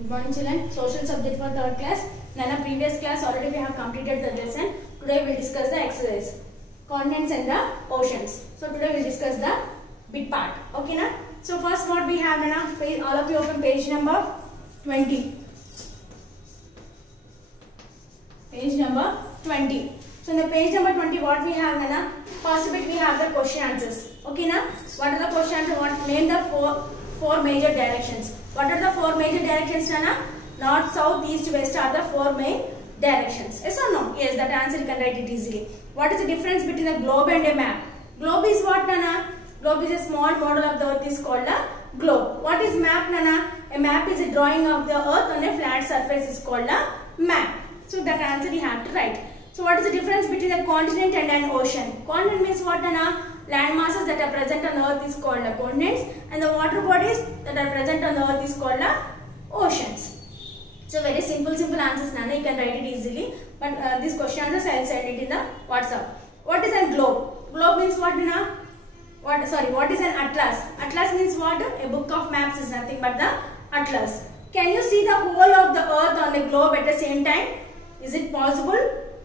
Good morning children. Social subject for third class. In the previous class already we have completed the lesson. Today we will discuss the exercise. Continents and the oceans. So today we will discuss the bit part. Okay na? So first what we have na, all of you open page number 20. Page number 20. So in the page number 20 what we have na, first bit we have the question answers. Okay na? What are the question answers? What name the four major directions. What are the four major directions, Nana? North, south, east, west are the four main directions. Yes or no? Yes, that answer you can write it easily. What is the difference between a globe and a map? Globe is what, Nana? Globe is a small model of the earth is called a globe. What is map, Nana? A map is a drawing of the earth on a flat surface is called a map. So that answer you have to write. So what is the difference between a continent and an ocean? Continent means what, Nana? Land masses that are present on the earth is called the continents, and the water bodies that are present on the earth is called the oceans. So very simple answers, Nana. You can write it easily. But this question answers I will send it in the WhatsApp. What is a globe? Globe means what, Nana? What is an atlas? Atlas means what? A book of maps is nothing but the atlas. Can you see the whole of the earth on the globe at the same time? Is it possible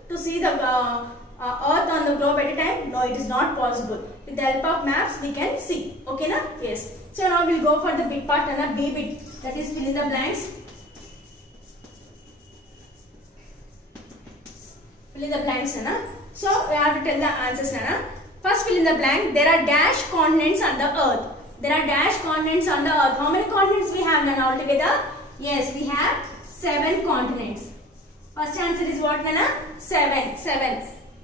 to see the earth on the globe at a time? No, it is not possible. With the help of maps we can see. Okay na? Yes. So now we will go for the big part and a B bit, that is fill in the blanks. Fill in the blanks, Nana. So we have to tell the answers, Nana. First fill in the blank. There are dash continents on the earth. There are dash continents on the earth. How many continents we have, Nana, altogether? Yes, we have 7 continents. First answer is what, Nana? 7.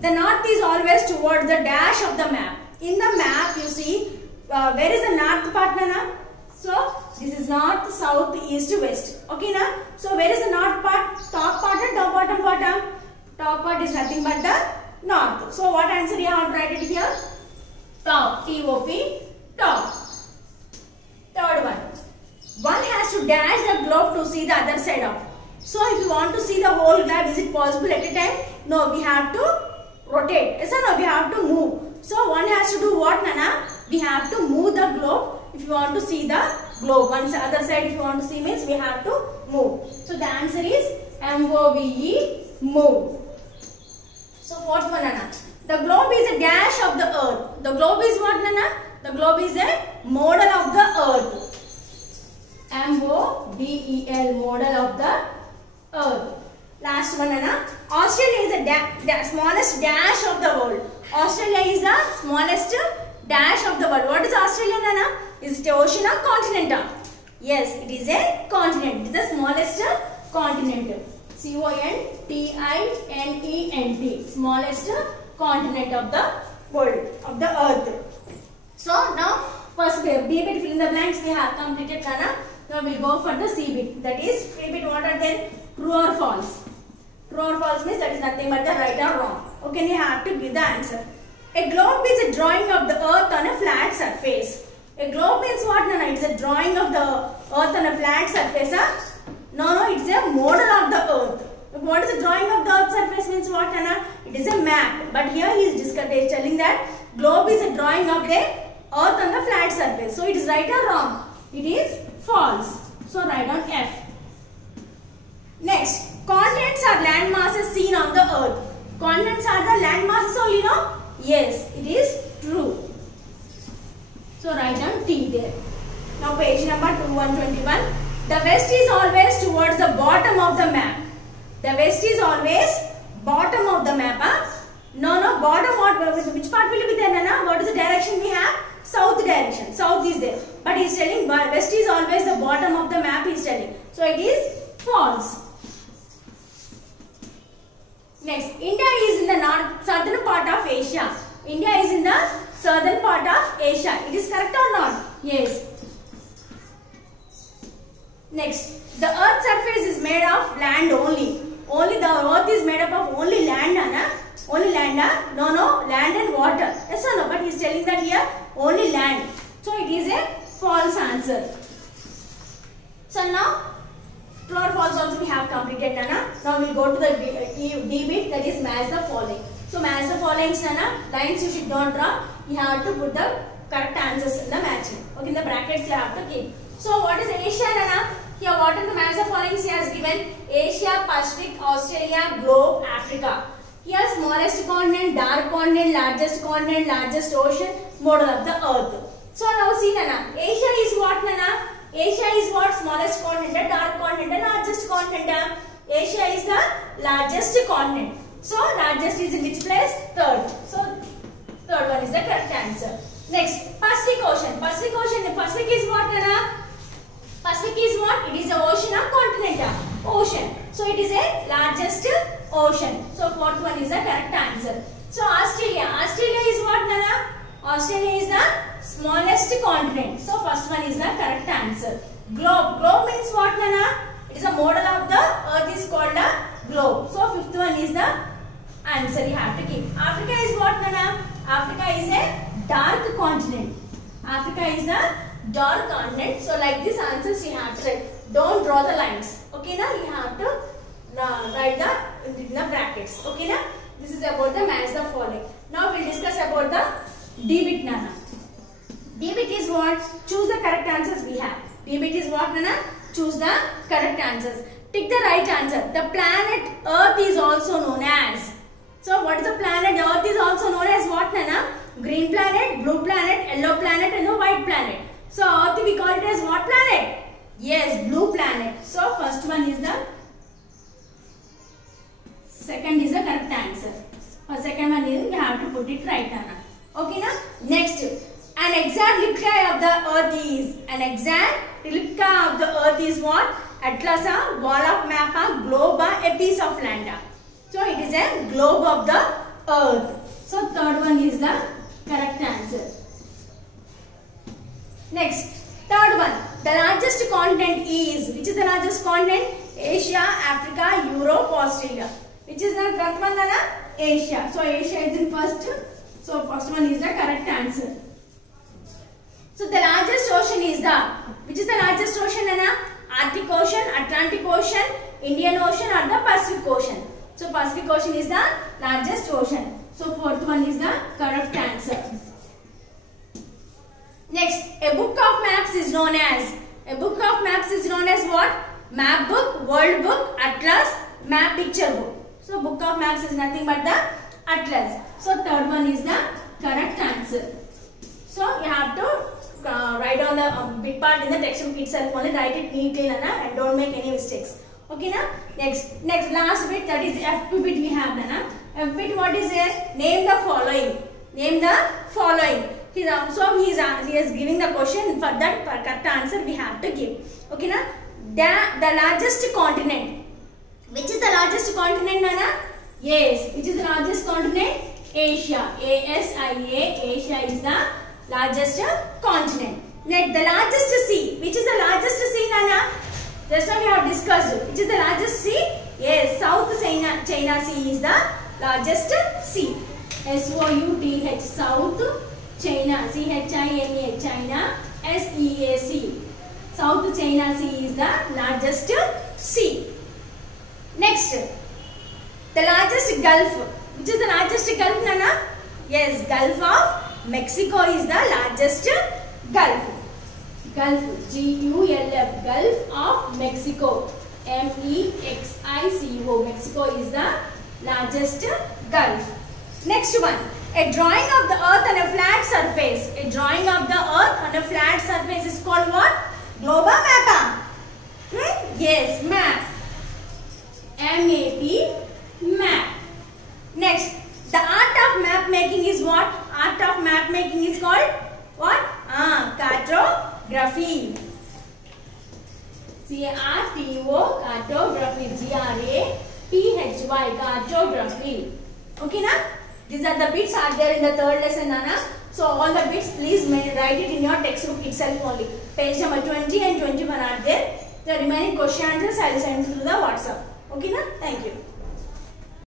The north is always towards the dash of the map. In the map, you see, where is the north part, Nana? So, this is north, south, east, west. Okay, na? So, where is the north part? Top part or top bottom part? Top part is nothing but the north. So, what answer you have to write it here? Top. T-O-P. Top. Third one. One has to dash the globe to see the other side of. So, if you want to see the whole globe, is it possible at a time? No, we have to rotate. Yes or no? We have to move. So one has to do what, Nana? We have to move the globe if you want to see the globe. One other side if you want to see means we have to move. So the answer is M-O-V-E, move. So fourth one, Nana. The globe is a dash of the earth. The globe is what, Nana? The globe is a model of the earth. M-O-D-E-L, model of the earth. Last one, Nana. Australia is the smallest dash of the world. Australia is the smallest dash of the world. What is Australia, Nana? Is it ocean or continent? Yes, it is a continent. It is the smallest continent. C-O-N-T-I-N-E-N-T. Smallest continent of the world, of the earth. So now, first B bit, fill in the blanks we have completed, Nana. Now we will go for the C bit. That is, C bit, what are there? True or false? True or false means that is nothing but the right or wrong. Okay, you have to give the answer. A globe is a drawing of the earth on a flat surface. A globe means what, Nana? It is a drawing of the earth on a flat surface. No, it is a model of the earth. What is a drawing of the earth surface means what, Nana? It is a map. But here he is telling that globe is a drawing of the earth on the flat surface. So it is right or wrong? It is false. So write on F. Next. Continents are land masses seen on the earth. Continents are the land masses only, no? Yes, it is true. So write down T there. Now page number 121. The west is always towards the bottom of the map. The west is always bottom of the map. No, bottom what? Which part will be there, Nana? What is the direction we have? South direction. South is there. But he is telling west is always the bottom of the map, he is telling. So it is false. Next, India is in the southern part of Asia. India is in the southern part of Asia. It is correct or not? Yes. Next, the earth's surface is made of land only. Only the earth is made up of only land, Anna. Only land, no, land and water. Yes or no? But he is telling that here only land. So it is a false answer. So now, true or false also we have completed, Nana. Now we will go to the D bit, that is match the following. So match the following, Nana. Lines you should not draw. You have to put the correct answers in the matching. Okay, in the brackets you have to keep. So what is Asia, Nana? Here what are the match the following? following she has given Asia, Pacific, Australia, globe, Africa. Here smallest continent, dark continent, largest ocean, model of the earth. So now see Nana, Asia is what Nana? Asia is what? Smallest continent, dark continent, largest continent. Asia is the largest continent. So largest is in which place? Third. So third one is the correct answer. Next, Pacific Ocean. Pacific Ocean. Pacific is what Nana? Pacific is what? It is a ocean or continent? Ocean. So it is a largest ocean. So fourth one is the correct answer. So Australia. Australia is what Nana? Australia is the smallest continent. So first one is the correct answer. Globe. Globe means what Nana? It is a model of the earth is called a globe. So fifth one is the answer you have to give. Africa is what Nana? Africa is a dark continent. Africa is a dark continent. So like this answers you have to write. Don't draw the lines. Okay na? You have to write in the brackets. Okay na? This is about the match the following. Now we will discuss about the D-bit Nana. D-bit is what? Choose the correct answers we have. D-bit is what Nana? Choose the correct answers. Tick the right answer. The planet Earth is also known as. So what is the planet? Earth is also known as what Nana? Green planet, blue planet, yellow planet and the white planet. So Earth we call it as what planet? Yes, blue planet. So first one is the second is the correct answer. For second one is you have to put it right Nana. Okay na? Next, an exact replica of the earth is. An exact replica of the earth is what? Atlas, wall of map, globe, a piece of land. So it is a globe of the earth. So third one is the correct answer. Next, third one. The largest continent is. Which is the largest continent? Asia, Africa, Europe, Australia. Which is the correct one Nana? Asia. So Asia is in first. So first one is the correct answer. So the largest ocean is the. Which is the largest ocean Nana? Arctic Ocean, Atlantic Ocean, Indian Ocean or the Pacific Ocean. So Pacific Ocean is the largest ocean. So fourth one is the correct answer. Next, a book of maps is known as. A book of maps is known as what? Map book, world book, atlas, map picture book. So book of maps is nothing but the atlas. So third one is the correct answer. So you have to write on the big part in the textbook itself. Only write it neatly Nana, and don't make any mistakes. Okay na? Next last bit, that is FP bit we have Nana. FP bit what is it? Name the following. Name the following. He is giving the question. For that correct answer we have to give. Okay na? The largest continent. Which is the largest continent Nana? Yes. Which is the largest continent? Asia. ASIA. Asia is the largest continent. Next, the largest sea. Which is the largest sea Nana? Just now we have discussed. Which is the largest sea? Yes, South China Sea is the largest sea. SOUTH, South China, CHINA, China, SEAC. South China Sea is the largest sea. Next, the largest Gulf. Which is the largest Gulf Nana? Yes, Gulf of Mexico is the largest Gulf. Gulf, G-U-L-F, Gulf of Mexico, M-E-X-I-C-O. Mexico is the largest Gulf. Next one, a drawing of the earth on a flat surface. A drawing of the earth on a flat surface is called what? Globe or map? Yes, map. M-A-P, map. Next, the art of map making is what? Art of map making is called what? Cartography. C-A-R-T-O, cartography. G-R-A-P-H-Y, cartography. Okay na? These are the bits are there in the third lesson Nana. So all the bits please write it in your textbook itself only. Page number 20 and 21 are there. The remaining question answers I will send through the WhatsApp. Okay na? Thank you.